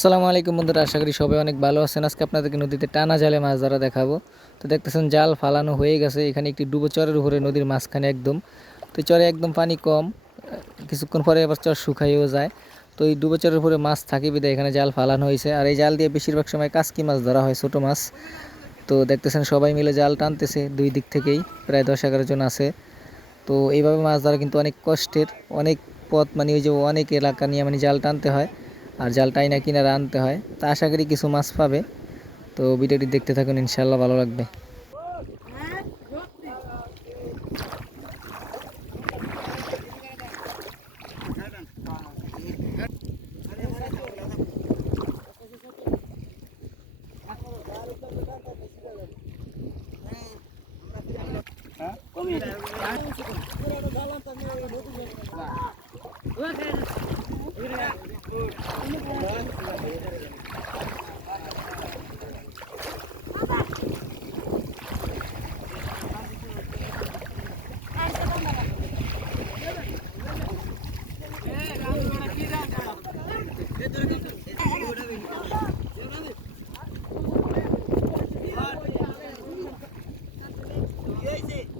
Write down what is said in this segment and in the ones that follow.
আসসালামু আলাইকুম বন্ধুরা, আশা করি সবাই অনেক ভালো আছেন। আজকে আপনাদেরকে নদীতে টানা জালে মাছ ধরা দেখাবো। তো দেখতেছেন জাল ফালানো হয়ে গেছে, এখানে একটি ডুবো চরের উপরে নদীর মাঝখানে একদম। তো চরে একদম পানি কম কিছুক্ষণ পরে এবার চর শুকাইও যায়। তো এই ডুবো চরের উপরে মাছ থাকে বিদায় এখানে জাল ফালানো হয়েছে। আর এই জাল দিয়ে বেশিরভাগ সময় কাসকি মাছ ধরা হয়, ছোটো মাছ। তো দেখতেছেন সবাই মিলে জাল টানতেছে, দুই দিক থেকেই প্রায় দশ এগারো জন আছে। তো এইভাবে মাছ ধরা কিন্তু অনেক কষ্টের, অনেক পথ মানে ওই যে অনেক এলাকা নিয়ে মানে জাল টানতে হয়। আর জালটাই না কিনারা আনতে হয়। তা আশা করি কিছু মাছ পাবে। তো ভিডিওটি দেখতে থাকুন ইনশাল্লাহ ভালো লাগবে। হ্যাঁ? Yes, it.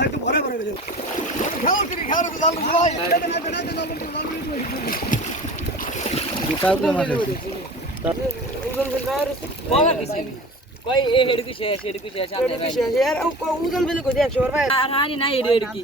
একটু ভরা করে গেছে খেলো তুমি খেলো তো জালটা সবাই গোটাও কি মাছ আছে ওজন ফেল বাইরে বলা কিছু কই এ হেড কি শেষ হেড কি শেষ হেড কি শেষ यार ও ওজন ফেল কই দেখছ ভাই। আর হানি না হেড হেড কি